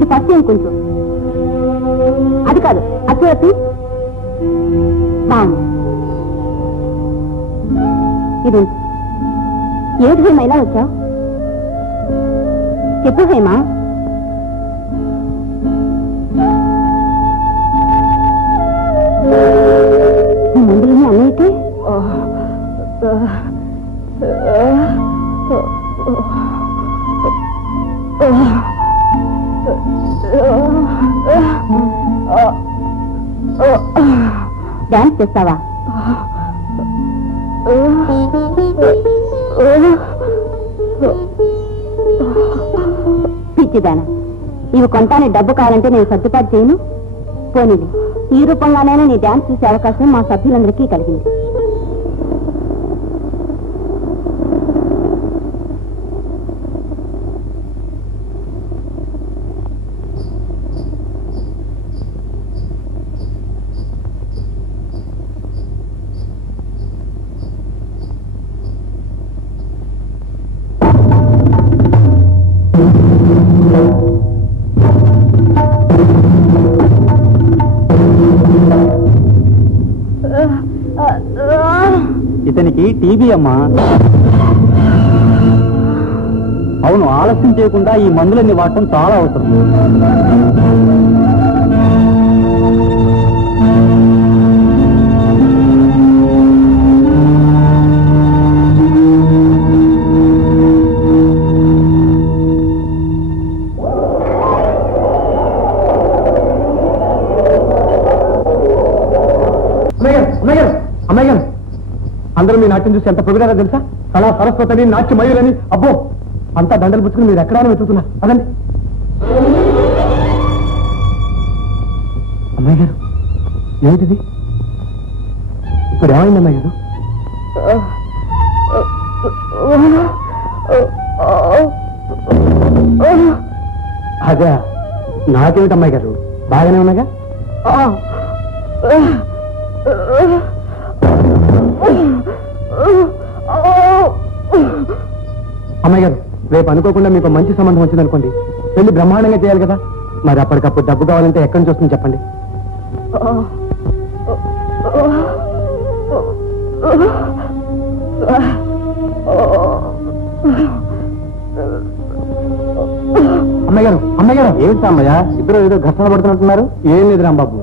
ఇది ఫస్ట్ ఏం కొంచెం అది కాదు అచ్చి బాగుంది. ఇది ఏమిటి హేమ ఇలా వచ్చావు? చెప్పు హేమా. మందులని అన్నయ్యకి డాన్స్ చేస్తావా? పిచ్చిదానా, ఇవి కొంటానే డబ్బు కావాలంటే నేను సర్దుబాటు చేయను. పోనీది, ఈ రూపంగానైనా నీ డాన్స్ చూసే అవకాశం మా సభ్యులందరికీ కలిగింది. ఇతనికి టీబీ అమ్మా. అవును, ఆలస్యం చేయకుండా ఈ మందులన్నీ వాడటం చాలా అవసరం. అందరూ మీ నాట్యం చూసి ఎంత పొగిడారో తెలుసా? కళా సరస్వతిని, నాట్య మయూరని. అబ్బో, అంతా దండలు పుచ్చుకుని మీరు ఎక్కడా వెతుకుతున్నారు. అదండి అమ్మాయి గారు, ఏమిటిది? ఇప్పుడు ఏమైంది అమ్మాయి గారు? అదే, నాకేమిటి అమ్మాయి గారు, బాగానే ఉన్నాగా? అమ్మాయి గారు, రేపు అనుకోకుండా మీకు మంచి సంబంధం వచ్చిందనుకోండి, పెళ్లి బ్రహ్మాండంగా చేయాలి కదా. మరి అప్పటికప్పుడు డబ్బు కావాలంటే ఎక్కడి నుంచి వస్తుంది చెప్పండి. అమ్మాయి గారు, అమ్మాయి గారు, ఏమిటి అమ్మయ్య ఇద్దరు ఏదో ఘర్షణ పడుతున్నట్టున్నారు? ఏం లేదు రాంబాబు,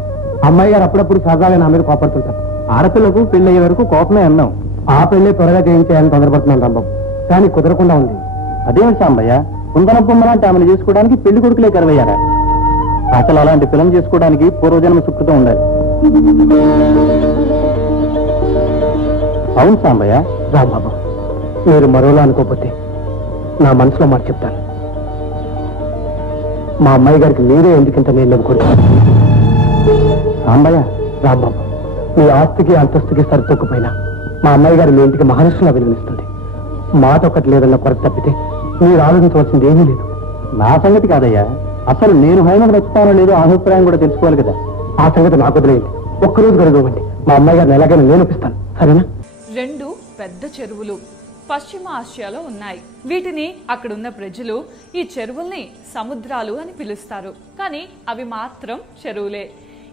అమ్మాయి గారు అప్పుడప్పుడు సరదాగా నా మీద కోపడుతుంటారు. ఆడపిల్లకు పెళ్లి అయ్యే వరకు కోపమే అన్నాం. ఆ పెళ్లి త్వరగా చేయించాలని తొందరపడుతున్నాను రాంబాబు, కానీ కుదరకుండా ఉంది. అదేమిటి సాంబయ్య, కుందన బొమ్మలాంటి ఆమెను చేసుకోవడానికి పెళ్లి కొడుకులే కరువయ్యారా? అసలు అలాంటి పిల్లని చేసుకోవడానికి పూర్వజన్మ సుకృతం ఉండాలి. అవును సాంబయ్య. రాంబాబు, మీరు మరోలా అనుకోకపోతే నా మనసులో మాట చెప్తాను. మా అమ్మాయి గారికి మీరే ఎందుకింత నేను కోరుతాను. సాంబయ్య, రాంబాబు, మీ ఆస్తికి అంతస్తుకి సరితొక్కుపోయినా మా అమ్మాయి గారు మీ ఇంటికి మహానుష్లా విలువనిస్తుంది. మాట ఒకటి లేదన్న కొరత తప్పితే మీరు ఆలోచించవలసింది ఏమీ లేదు. నా సంగతి కాదయ్యా, అసలు నేను హైమకు నచ్చుతానో లేదో అభిప్రాయం కూడా తెలుసుకోవాలి కదా. ఆ సంగతి నాకు వదిలేయండి, ఒక్కరోజు గడుగువ్వండి. మా అమ్మాయి గారిని ఎలాగైనా నేను ఒప్పిస్తాను, సరేనా? రెండు పెద్ద చెరువులు పశ్చిమ ఆసియాలో ఉన్నాయి. వీటిని అక్కడున్న ప్రజలు ఈ చెరువుల్ని సముద్రాలు అని పిలుస్తారు. కానీ అవి మాత్రం చెరువులే.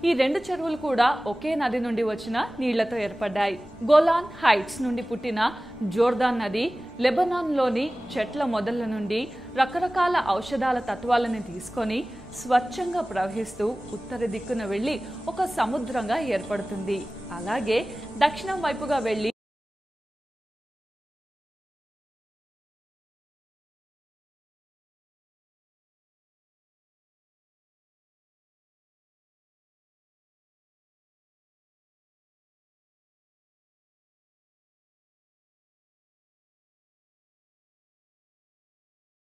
ఈ రెండు చెరువులు కూడా ఒకే నది నుండి వచ్చిన నీళ్లతో ఏర్పడ్డాయి. గోలాన్ హైట్స్ నుండి పుట్టిన జోర్దాన్ నది లెబనాన్లోని చెట్ల మొదళ్ల నుండి రకరకాల ఔషధాల తత్వాలను తీసుకొని స్వచ్ఛంగా ప్రవహిస్తూ ఉత్తర దిక్కున వెళ్లి ఒక సముద్రంగా ఏర్పడుతుంది. అలాగే దక్షిణం వైపుగా వెళ్లి